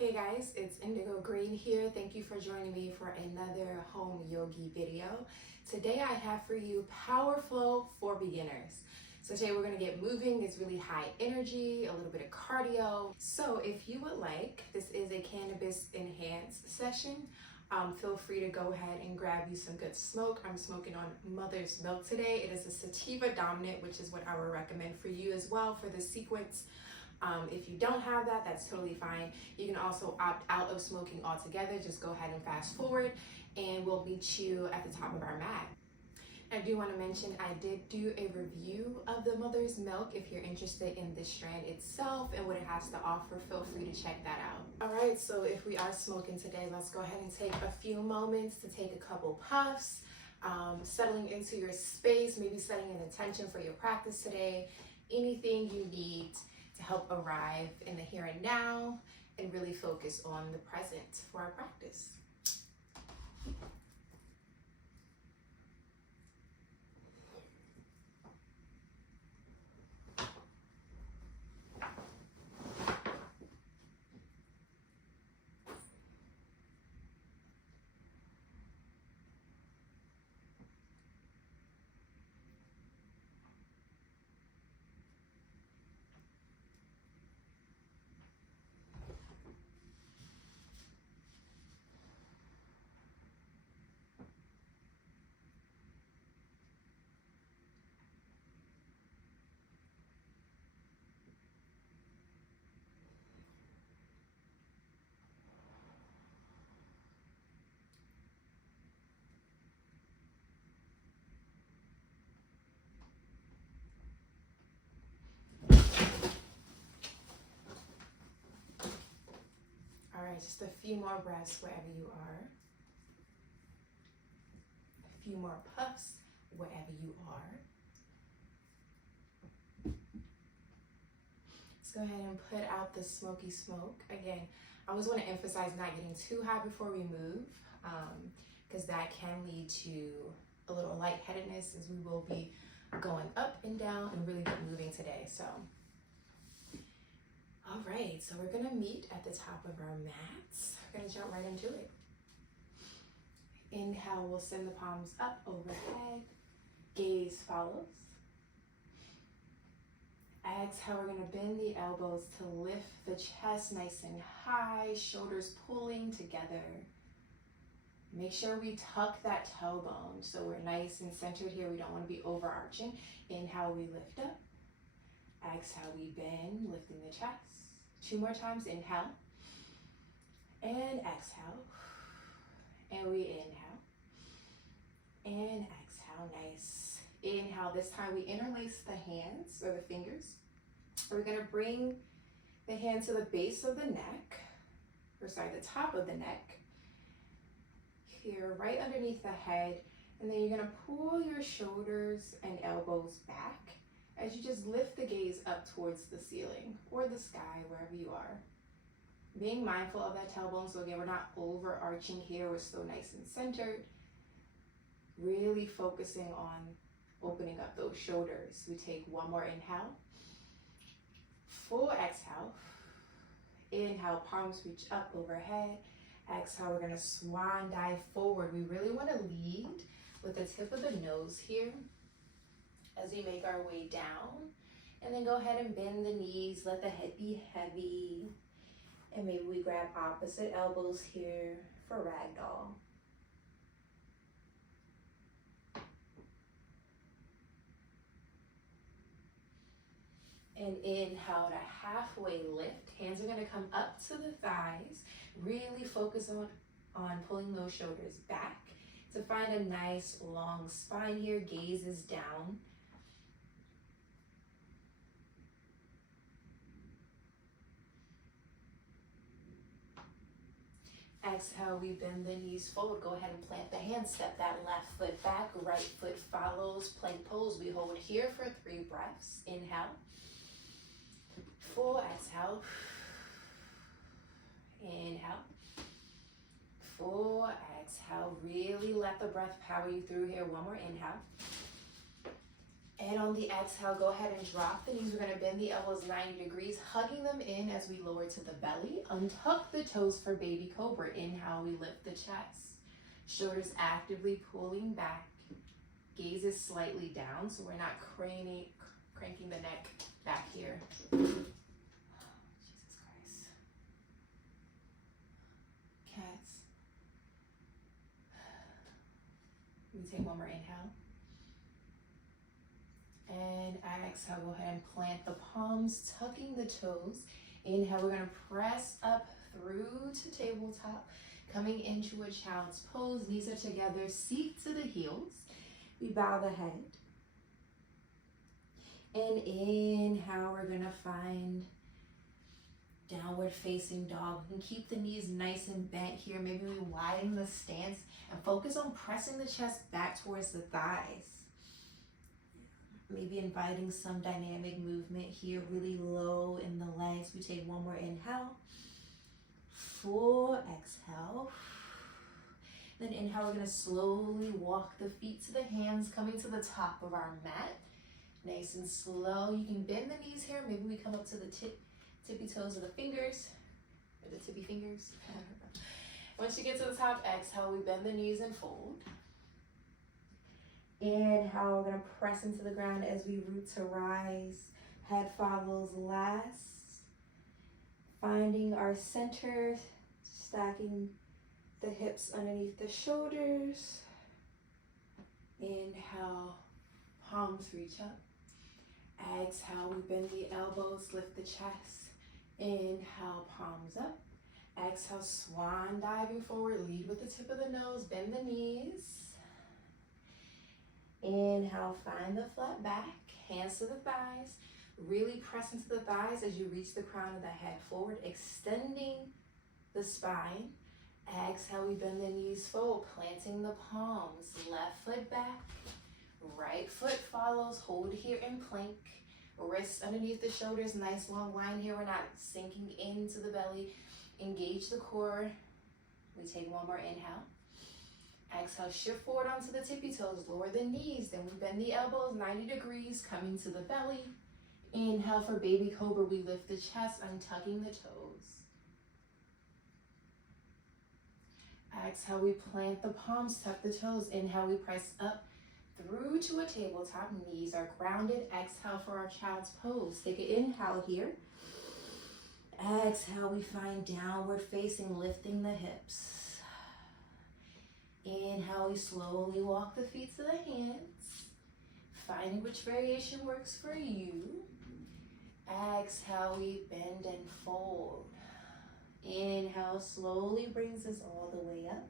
Hey guys, it's Indigo Green here. Thank you for joining me for another home yogi video. Today I have for you Power Flow for beginners. So today we're going to get moving. It's really high energy, a little bit of cardio. So if you would like, this is a cannabis enhanced session. Feel free to go ahead and grab you some good smoke. I'm smoking on mother's milk today. It is a sativa dominant, which is what I would recommend for you as well for this sequence. If you don't have that, that's totally fine. You can also opt out of smoking altogether. Just go ahead and fast forward and we'll meet you at the top of our mat. I do want to mention I did do a review of the mother's milk. If you're interested in the strand itself and what it has to offer, feel free to check that out. All right, so if we are smoking today, let's go ahead and take a few moments to take a couple puffs, settling into your space, maybe setting an intention for your practice today, anything you need to help arrive in the here and now and really focus on the present for our practice. All right, just a few more breaths wherever you are. A few more puffs wherever you are. Let's go ahead and put out the smoky smoke. Again, I always want to emphasize not getting too high before we move, because that can lead to a little lightheadedness as we will be going up and down and really get moving today. So, all right, so we're gonna meet at the top of our mats. We're gonna jump right into it. Inhale, we'll send the palms up overhead. Gaze follows. Exhale, we're gonna bend the elbows to lift the chest nice and high, shoulders pulling together. Make sure we tuck that tailbone so we're nice and centered here. We don't wanna be overarching. Inhale, we lift up. Exhale, we bend, lifting the chest. 2 more times, inhale. And exhale. And we inhale. And exhale, nice. Inhale, this time we interlace the hands or the fingers. We're gonna bring the hand to the base of the neck, the top of the neck. Here, right underneath the head. And then you're gonna pull your shoulders and elbows back as you just lift the gaze up towards the ceiling or the sky, wherever you are. Being mindful of that tailbone, so again, we're not overarching here, we're still nice and centered. Really focusing on opening up those shoulders. We take 1 more inhale. Full exhale. Inhale, palms reach up overhead. Exhale, we're gonna swan dive forward. We really wanna lead with the tip of the nose here as we make our way down. And then go ahead and bend the knees, let the head be heavy. And maybe we grab opposite elbows here for ragdoll. And inhale to halfway lift. Hands are gonna come up to the thighs. Really focus on pulling those shoulders back to find a nice long spine here. Gaze is down. Exhale, we bend the knees forward. Go ahead and plant the hands. Step that left foot back. Right foot follows. Plank pose. We hold here for 3 breaths. Inhale. Full exhale. Inhale. Full exhale. Really let the breath power you through here. 1 more inhale. And on the exhale, go ahead and drop the knees. We're going to bend the elbows 90 degrees, hugging them in as we lower to the belly. Untuck the toes for baby cobra. Inhale, we lift the chest. Shoulders actively pulling back. Gaze is slightly down, so we're not cranking the neck back here. Jesus Christ. Cats. We take one more inhale. And exhale, go ahead and plant the palms, tucking the toes. Inhale, we're gonna press up through to tabletop, coming into a child's pose. Knees are together, seat to the heels. We bow the head. And inhale, we're gonna find downward facing dog. We can keep the knees nice and bent here. Maybe we widen the stance and focus on pressing the chest back towards the thighs. Maybe inviting some dynamic movement here, really low in the legs. We take one more inhale. Full exhale. Then inhale, we're gonna slowly walk the feet to the hands, coming to the top of our mat. Nice and slow. You can bend the knees here. Maybe we come up to the tippy toes of the fingers, or the tippy fingers. Once you get to the top, exhale, we bend the knees and fold. Inhale, we're gonna press into the ground as we root to rise. Head follows last. Finding our center, stacking the hips underneath the shoulders. Inhale, palms reach up. Exhale, we bend the elbows, lift the chest. Inhale, palms up. Exhale, swan diving forward, lead with the tip of the nose, bend the knees. Inhale, find the flat back, hands to the thighs. Really press into the thighs as you reach the crown of the head forward, extending the spine. Exhale, we bend the knees forward, planting the palms. Left foot back, right foot follows. Hold here in plank. Wrists underneath the shoulders, nice long line here. We're not sinking into the belly. Engage the core. We take one more inhale. Exhale, shift forward onto the tippy toes, lower the knees, then we bend the elbows 90 degrees, coming to the belly. Inhale for baby cobra, we lift the chest, untucking the toes. Exhale, we plant the palms, tuck the toes. Inhale, we press up through to a tabletop, knees are grounded. Exhale for our child's pose. Take an inhale here. Exhale, we find downward facing, lifting the hips. Inhale, we slowly walk the feet to the hands, finding which variation works for you. Exhale, we bend and fold. Inhale, slowly brings us all the way up.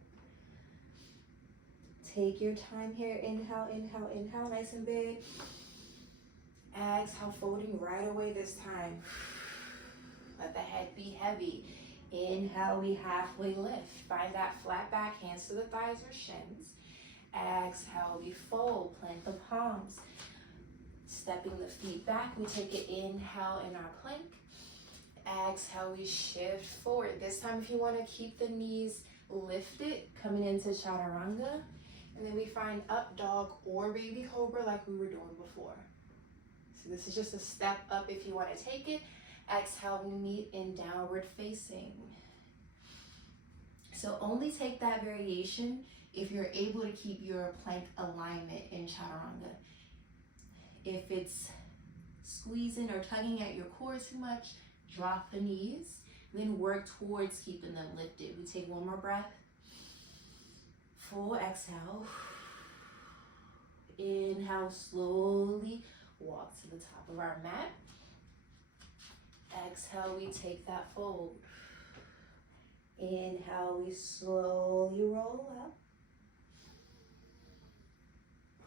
Take your time here. Inhale, inhale, inhale, nice and big. Exhale, folding right away this time. Let the head be heavy. Inhale, we halfway lift. Find that flat back, hands to the thighs or shins. Exhale, we fold, plant the palms. Stepping the feet back, we take an inhale in our plank. Exhale, we shift forward. This time, if you want to keep the knees lifted, coming into chaturanga. And then we find up dog or baby cobra like we were doing before. So this is just a step up if you want to take it. Exhale, we meet in downward facing. So only take that variation if you're able to keep your plank alignment in chaturanga. If it's squeezing or tugging at your core too much, drop the knees, then work towards keeping them lifted. We take one more breath. Full exhale. Inhale, slowly walk to the top of our mat. Exhale, we take that fold. Inhale, we slowly roll up.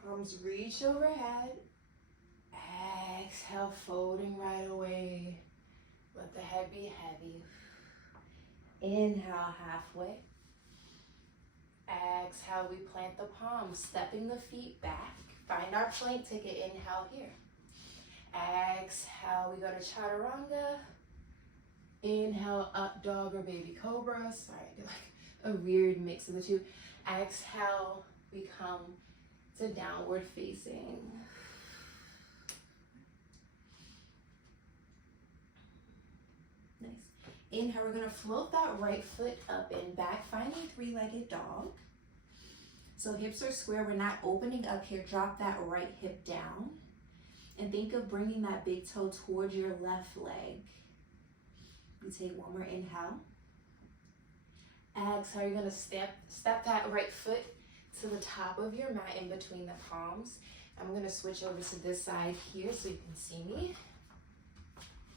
Palms reach overhead. Exhale, folding right away. Let the head be heavy. Inhale, halfway. Exhale, we plant the palms, stepping the feet back. Find our plank, take an inhale here. Exhale, we go to chaturanga. Inhale, up dog or baby cobra. Sorry, I did like a weird mix of the two. Exhale, we come to downward facing. Nice. Inhale, we're gonna float that right foot up and back, finding three-legged dog. So hips are square, we're not opening up here. Drop that right hip down. And think of bringing that big toe towards your left leg. You take one more inhale. Exhale, you're gonna step that right foot to the top of your mat in between the palms. I'm gonna switch over to this side here so you can see me.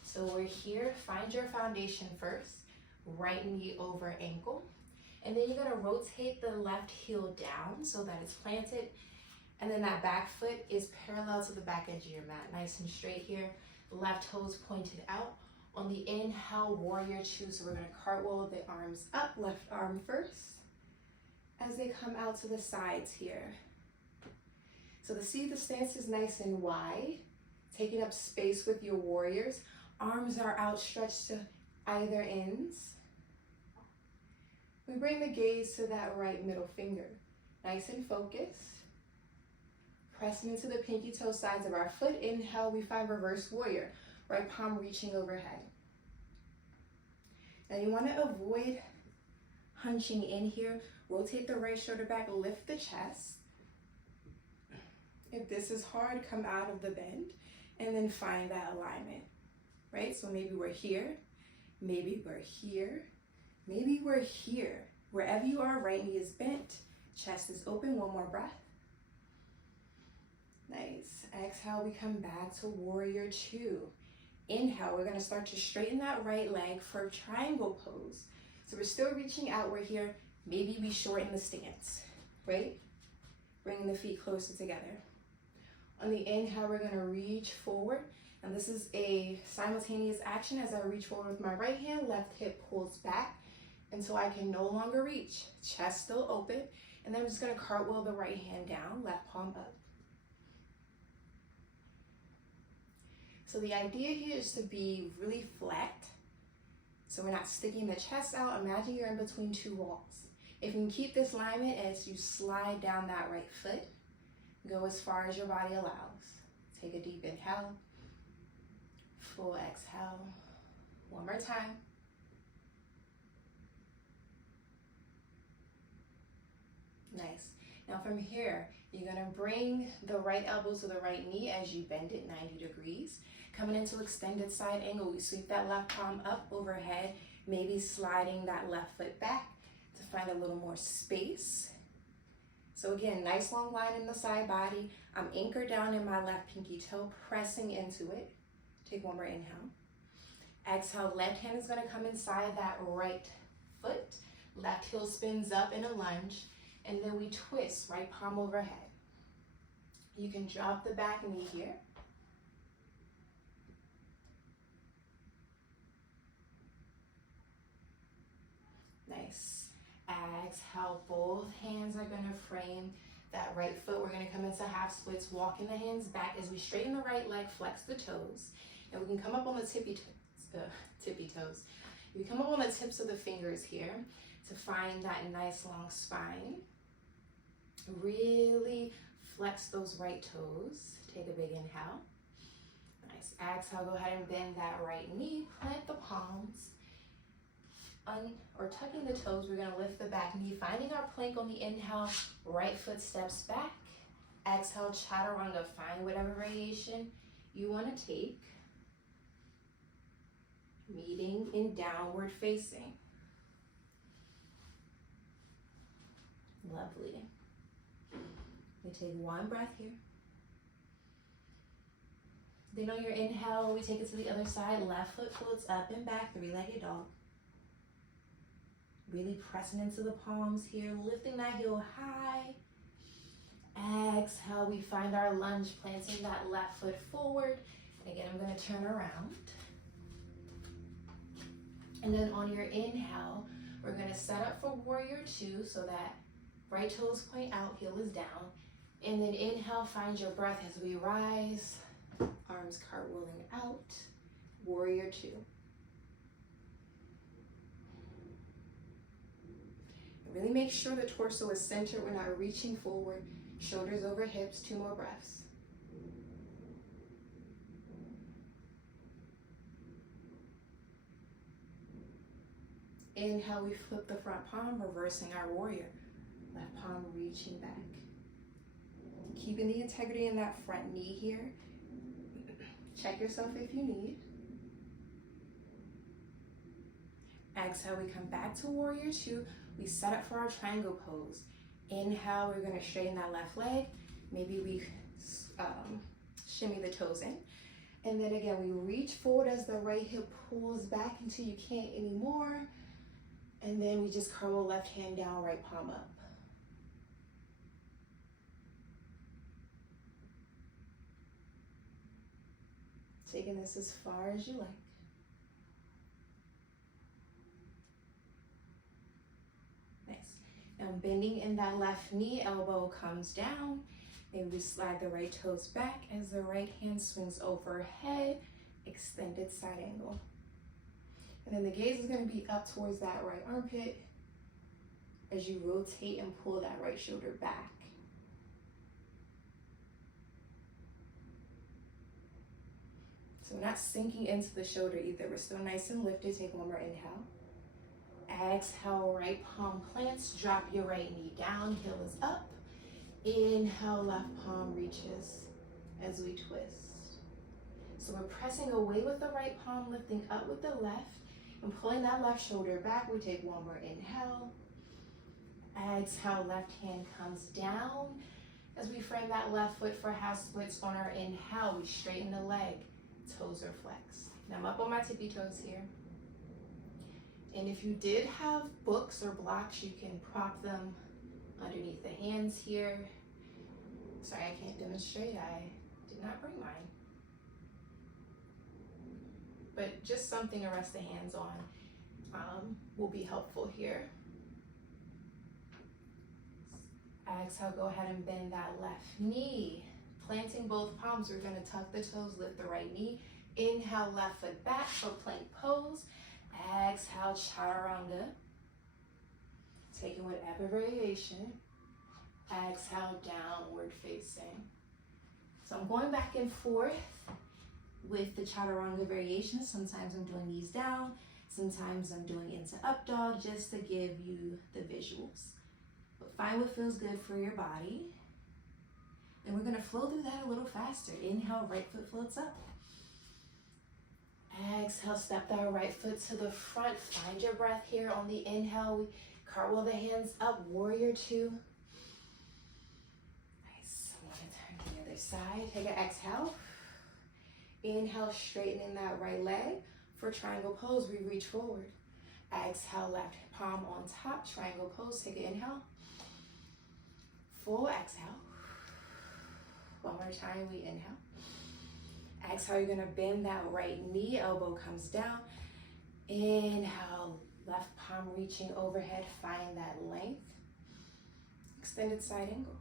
So we're here, find your foundation first, right knee over ankle. And then you're gonna rotate the left heel down so that it's planted. And then that back foot is parallel to the back edge of your mat, nice and straight here. Left toes pointed out. On the inhale, warrior two. So we're gonna cartwheel the arms up, left arm first, as they come out to the sides here. So the stance is nice and wide, taking up space with your warriors. Arms are outstretched to either ends. We bring the gaze to that right middle finger, nice and focused. Pressing into the pinky toe sides of our foot. Inhale, we find reverse warrior, right palm reaching overhead. Now you want to avoid hunching in here. Rotate the right shoulder back, lift the chest. If this is hard, come out of the bend and then find that alignment, right? So maybe we're here, maybe we're here, maybe we're here. Wherever you are, right knee is bent, chest is open. One more breath. Nice. Exhale, we come back to warrior two. Inhale, we're gonna start to straighten that right leg for triangle pose. So we're still reaching outward here. Maybe we shorten the stance, right? Bringing the feet closer together. On the inhale, we're gonna reach forward. And this is a simultaneous action as I reach forward with my right hand, left hip pulls back until I can no longer reach. Chest still open. And then I'm just gonna cartwheel the right hand down, left palm up. So the idea here is to be really flat. So we're not sticking the chest out. Imagine you're in between two walls. If you can keep this alignment as you slide down that right foot, go as far as your body allows. Take a deep inhale, full exhale. One more time. Nice. Now from here, you're gonna bring the right elbow to the right knee as you bend it 90 degrees. Coming into extended side angle, we sweep that left palm up overhead, maybe sliding that left foot back to find a little more space. So again, nice long line in the side body. I'm anchored down in my left pinky toe, pressing into it. Take one more inhale. Exhale, left hand is gonna come inside that right foot. Left heel spins up in a lunge. And then we twist, right palm overhead. You can drop the back knee here. Nice. Exhale, both hands are gonna frame that right foot. We're gonna come into half splits, walking the hands back as we straighten the right leg, flex the toes. And we can come up on the tippy toes. We come up on the tips of the fingers here to find that nice long spine. Really flex those right toes. Take a big inhale. Nice. Exhale, go ahead and bend that right knee. Plant the palms. Or tucking the toes, we're gonna lift the back knee, finding our plank on the inhale. Right foot steps back. Exhale, chaturanga. Find whatever variation you wanna take. Meeting in downward facing. Lovely. We take one breath here. Then on your inhale, we take it to the other side. Left foot floats up and back, three-legged dog. Really pressing into the palms here, lifting that heel high. Exhale, we find our lunge, planting that left foot forward. Again, I'm gonna turn around. And then on your inhale, we're gonna set up for warrior two so that right toes point out, heel is down. And then inhale, find your breath as we rise. Arms cartwheeling out. Warrior two. Really make sure the torso is centered. We're not reaching forward. Shoulders over hips. Two more breaths. Inhale, we flip the front palm, reversing our warrior. Left palm reaching back. Keeping the integrity in that front knee here. Check yourself if you need. Exhale, we come back to warrior two. We set up for our triangle pose. Inhale, we're gonna straighten that left leg. Maybe we shimmy the toes in. And then again, we reach forward as the right hip pulls back until you can't anymore. And then we just curl left hand down, right palm up. Taking this as far as you like. Nice. Now bending in that left knee, elbow comes down. Maybe we slide the right toes back as the right hand swings overhead, extended side angle. And then the gaze is going to be up towards that right armpit as you rotate and pull that right shoulder back. So we're not sinking into the shoulder either. We're still nice and lifted. Take one more inhale. Exhale, right palm plants. Drop your right knee down. Heel is up. Inhale, left palm reaches as we twist. So we're pressing away with the right palm, lifting up with the left, and pulling that left shoulder back. We take one more inhale. Exhale, left hand comes down. As we frame that left foot for half splits on our inhale, we straighten the leg. Toes are flexed. Now I'm up on my tippy toes here. And if you did have books or blocks, you can prop them underneath the hands here. Sorry, I can't demonstrate. I did not bring mine. But just something to rest the hands on will be helpful here. Exhale, go ahead and bend that left knee. Planting both palms, we're gonna tuck the toes, lift the right knee. Inhale, left foot back for plank pose. Exhale, chaturanga. Taking whatever variation. Exhale, downward facing. So I'm going back and forth with the chaturanga variation. Sometimes I'm doing knees down. Sometimes I'm doing into up dog just to give you the visuals. But find what feels good for your body. And we're gonna flow through that a little faster. Inhale, right foot floats up. Exhale, step that right foot to the front. Find your breath here on the inhale. We cartwheel the hands up, warrior two. Nice, I'm gonna turn to the other side. Take an exhale. Inhale, straightening that right leg. For triangle pose, we reach forward. Exhale, left palm on top, triangle pose. Take an inhale. Full exhale. One more time, we inhale. Exhale, you're gonna bend that right knee, elbow comes down. Inhale, left palm reaching overhead, find that length. Extended side angle.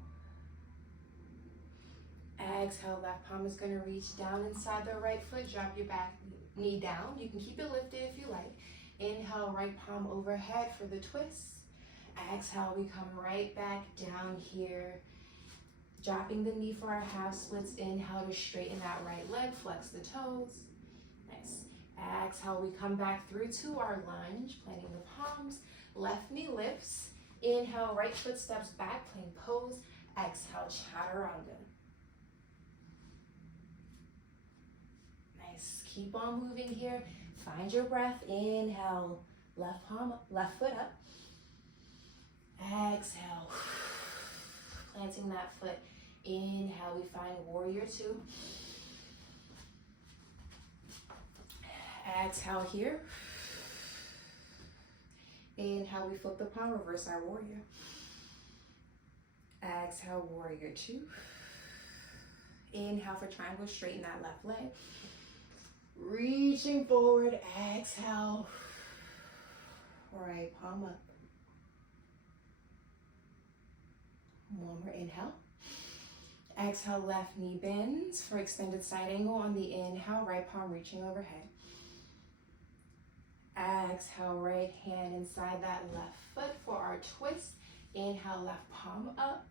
Exhale, left palm is gonna reach down inside the right foot, drop your back knee down. You can keep it lifted if you like. Inhale, right palm overhead for the twist. Exhale, we come right back down here. Dropping the knee for our half splits. Inhale to straighten that right leg, flex the toes. Nice. Exhale, we come back through to our lunge, planting the palms. Left knee lifts. Inhale, right foot steps back, plank pose. Exhale, chaturanga. Nice. Keep on moving here. Find your breath. Inhale, left palm, left foot up. Exhale. Planting that foot. Inhale, we find warrior two. Exhale here. Inhale, we flip the palm, reverse our warrior. Exhale, warrior two. Inhale for triangle, straighten that left leg. Reaching forward, exhale. Right palm up. One more inhale. Exhale, left knee bends for extended side angle on the inhale, right palm reaching overhead. Exhale, right hand inside that left foot for our twist. Inhale, left palm up.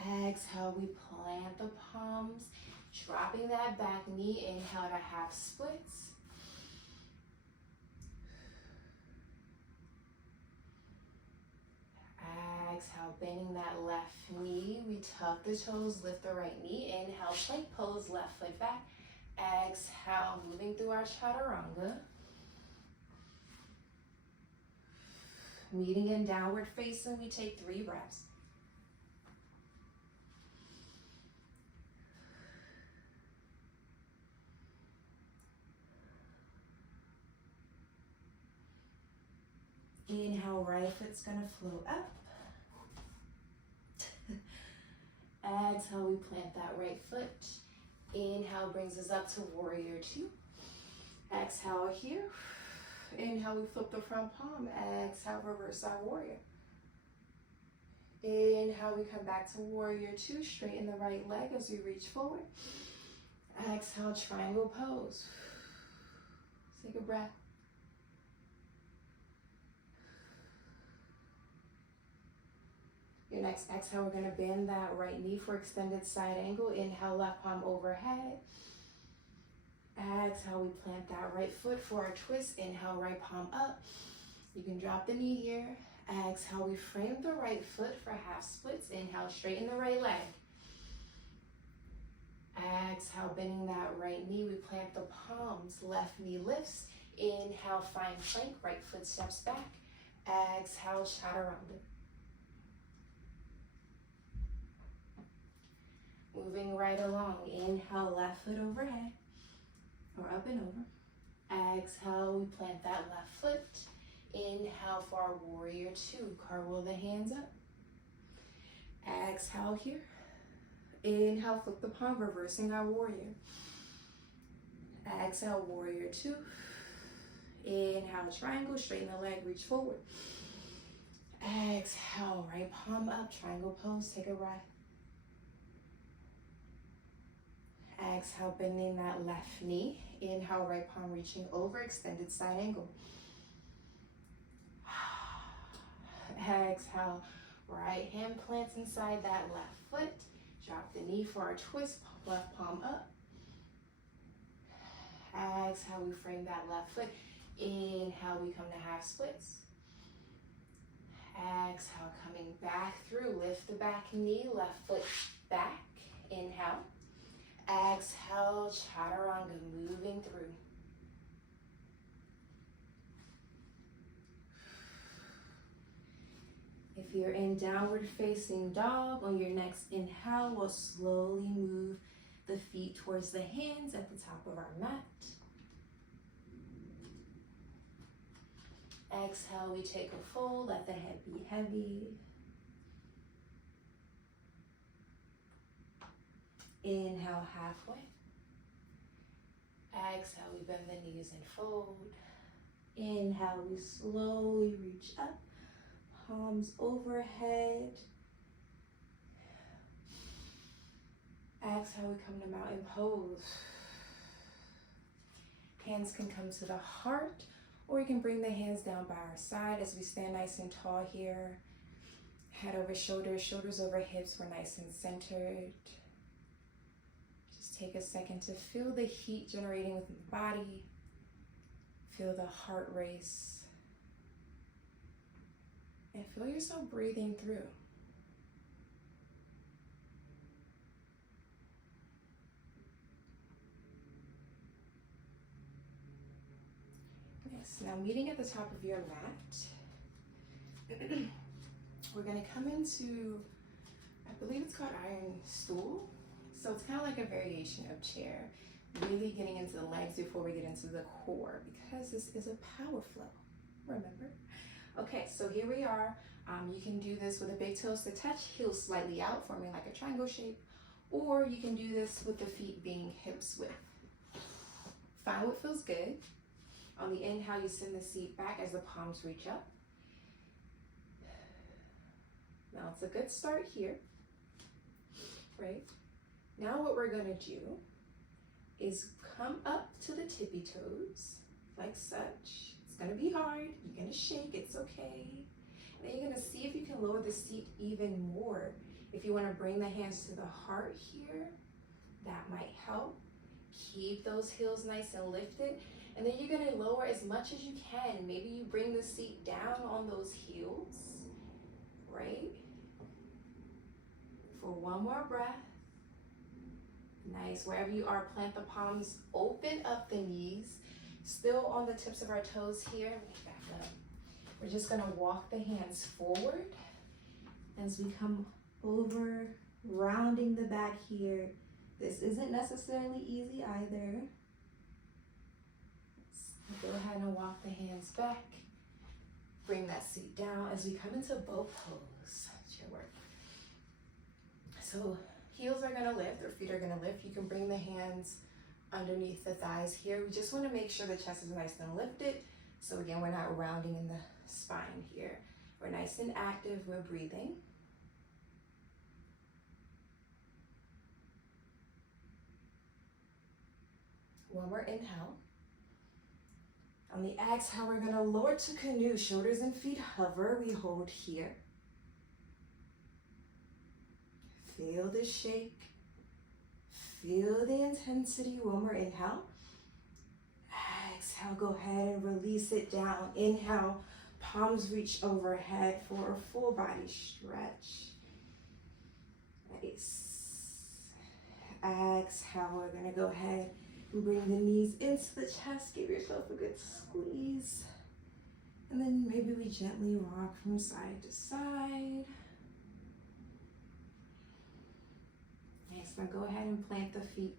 Exhale, we plant the palms, dropping that back knee. Inhale to half splits. bending that left knee. We tuck the toes, lift the right knee. Inhale, plank pose, left foot back. Exhale, moving through our chaturanga. Meeting in downward facing, we take 3 breaths. Inhale, right foot's gonna float up. Exhale, we plant that right foot. Inhale brings us up to warrior 2. Exhale here. Inhale, we flip the front palm. Exhale, reverse our warrior. Inhale, we come back to warrior 2. Straighten the right leg as we reach forward. Exhale, triangle pose. Take a breath. Your next exhale, we're gonna bend that right knee for extended side angle. Inhale, left palm overhead. Exhale, we plant that right foot for our twist. Inhale, right palm up. You can drop the knee here. Exhale, we frame the right foot for half splits. Inhale, straighten the right leg. Exhale, bending that right knee, we plant the palms. Left knee lifts. Inhale, find plank. Right foot steps back. Exhale, chaturanga. Moving right along. Inhale, left foot overhead or up and over. Exhale, we plant that left foot. Inhale for our warrior 2. Cartwheel the hands up. Exhale here. Inhale, flip the palm, reversing our warrior. Exhale, warrior 2. Inhale, triangle, straighten the leg, reach forward. Exhale, right palm up, triangle pose, take a breath. Exhale, bending that left knee. Inhale, right palm reaching over, extended side angle. Exhale, right hand plants inside that left foot. Drop the knee for our twist, left palm up. Exhale, we frame that left foot. Inhale, we come to half splits. Exhale, coming back through, lift the back knee, left foot back. Inhale. Exhale, chaturanga, moving through. If you're in downward facing dog, on your next inhale, we'll slowly move the feet towards the hands at the top of our mat. Exhale, we take a fold, let the head be heavy. Inhale, halfway. Exhale, we bend the knees and fold. Inhale, we slowly reach up, palms overhead. Exhale, we come to mountain pose. Hands can come to the heart, or you can bring the hands down by our side as we stand nice and tall here. Head over shoulders, shoulders over hips, we're nice and centered. Take a second to feel the heat generating within the body. Feel the heart race. And feel yourself breathing through. Yes, now meeting at the top of your mat. We're gonna come into, I believe it's called iron stool. So it's kind of like a variation of chair, really getting into the legs before we get into the core, because this is a power flow, remember? Okay, so here we are. You can do this with the big toes to touch, heels slightly out, forming like a triangle shape, or you can do this with the feet being hips width. Find what feels good. On the inhale, you send the seat back as the palms reach up. Now it's a good start here, right? Now what we're gonna do is come up to the tippy toes, like such. It's gonna be hard, you're gonna shake, it's okay. Then you're gonna see if you can lower the seat even more. If you wanna bring the hands to the heart here, that might help. Keep those heels nice and lifted. And then you're gonna lower as much as you can. Maybe you bring the seat down on those heels, right? for one more breath. Nice. Wherever you are, plant the palms, open up the knees. Still on the tips of our toes here. Let me back up. We're just going to walk the hands forward as we come over, rounding the back here. This isn't necessarily easy either. So go ahead and walk the hands back. Bring that seat down as we come into bow pose. Chair work. So heels are gonna lift, or feet are gonna lift. You can bring the hands underneath the thighs here. We just wanna make sure the chest is nice and lifted. So again, we're not rounding in the spine here. We're nice and active, we're breathing. One more inhale. On the exhale, we're gonna lower to canoe, shoulders and feet hover. We hold here. Feel the shake. Feel the intensity. One more inhale. Exhale, go ahead and release it down. Inhale, palms reach overhead for a full body stretch. Nice. Exhale, we're gonna go ahead and bring the knees into the chest. Give yourself a good squeeze. And then maybe we gently rock from side to side. Nice, now go ahead and plant the feet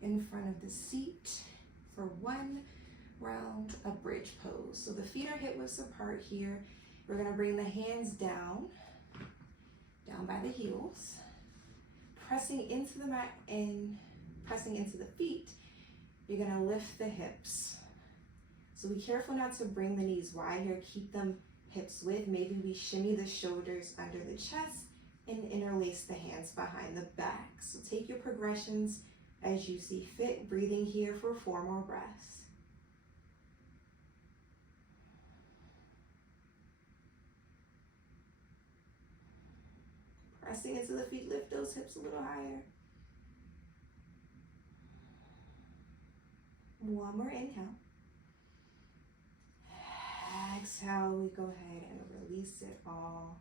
in front of the seat for one round of bridge pose. So the feet are hip widths apart here. We're gonna bring the hands down by the heels, pressing into the mat and pressing into the feet. You're gonna lift the hips. So be careful not to bring the knees wide here. Keep them hips width. Maybe we shimmy the shoulders under the chest and interlace the hands behind the back. So take your progressions as you see fit. Breathing here for 4 more breaths. Pressing into the feet, lift those hips a little higher. One more inhale. Exhale, we go ahead and release it all.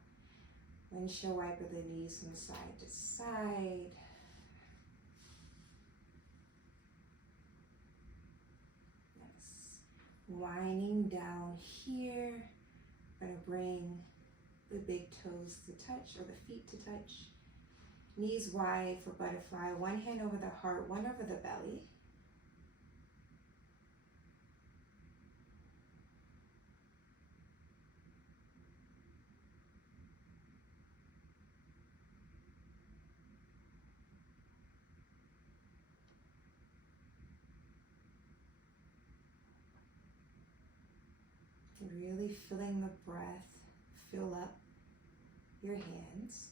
Windshield wiper the knees from side to side. Nice. Winding down here. We're gonna bring the big toes to touch, or the feet to touch. Knees wide for butterfly. One hand over the heart, one over the belly. Really feeling the breath fill up your hands.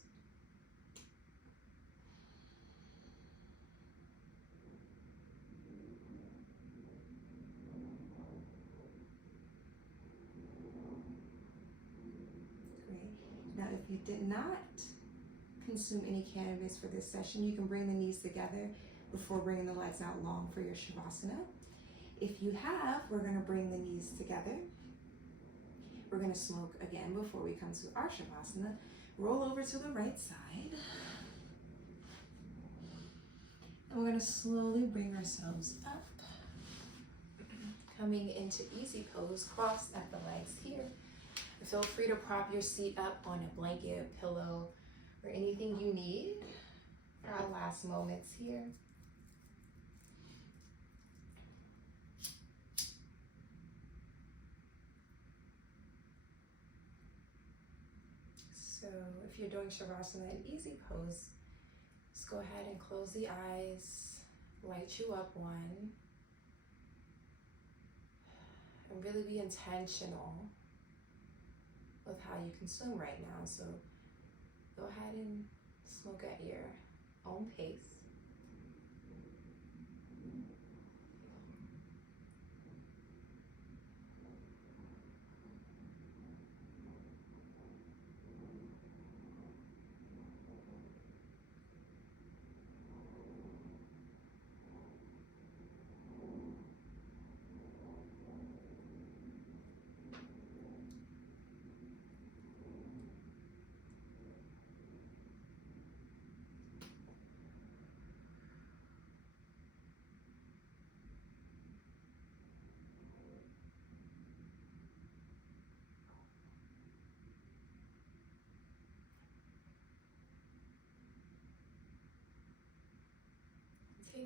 Great. Now, if you did not consume any cannabis for this session, you can bring the knees together before bringing the legs out long for your Shavasana. If you have, we're going to bring the knees together. We're going to smoke again before we come to our Shavasana. Roll over to the right side. And we're going to slowly bring ourselves up. Coming into easy pose, cross at the legs here. Feel free to prop your seat up on a blanket, pillow, or anything you need for our last moments here. So if you're doing Shavasana in easy pose, just go ahead and close the eyes, light you up one, and really be intentional with how you consume right now. So go ahead and smoke at your own pace.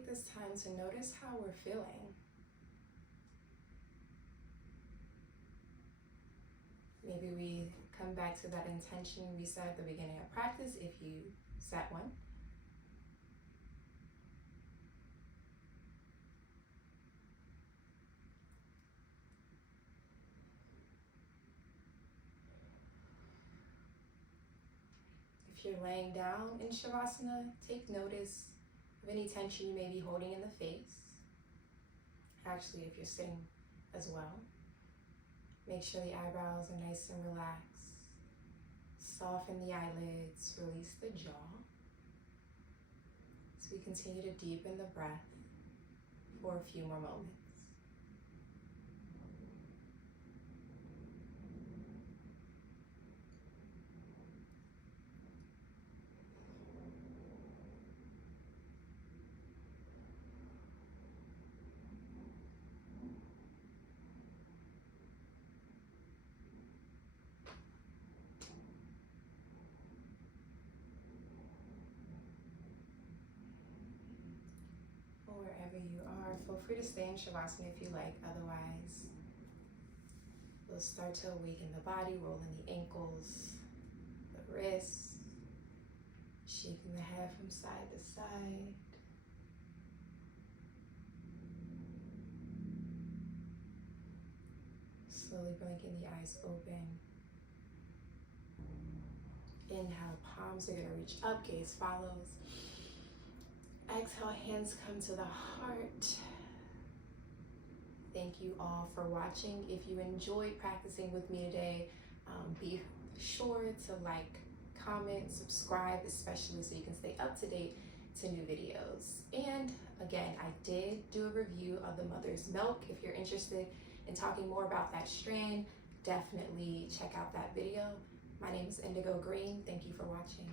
take this time to notice how we're feeling. Maybe we come back to that intention we set at the beginning of practice if you set one. If you're laying down in Shavasana, take notice of any tension you may be holding in the face. Actually, if you're sitting as well, make sure the eyebrows are nice and relaxed. Soften the eyelids, release the jaw. So we continue to deepen the breath for a few more moments. Wherever you are, feel free to stay in Shavasana if you like. Otherwise, we'll start to awaken the body, rolling the ankles, the wrists, shaking the head from side to side. Slowly blinking the eyes open. Inhale, palms are going to reach up, gaze follows. Exhale, hands come to the heart. Thank you all for watching. If you enjoyed practicing with me today, be sure to like, comment, subscribe, especially so you can stay up to date to new videos. And again, I did do a review of the mother's milk. If you're interested in talking more about that strand, definitely check out that video. My name is Indigo Green. Thank you for watching.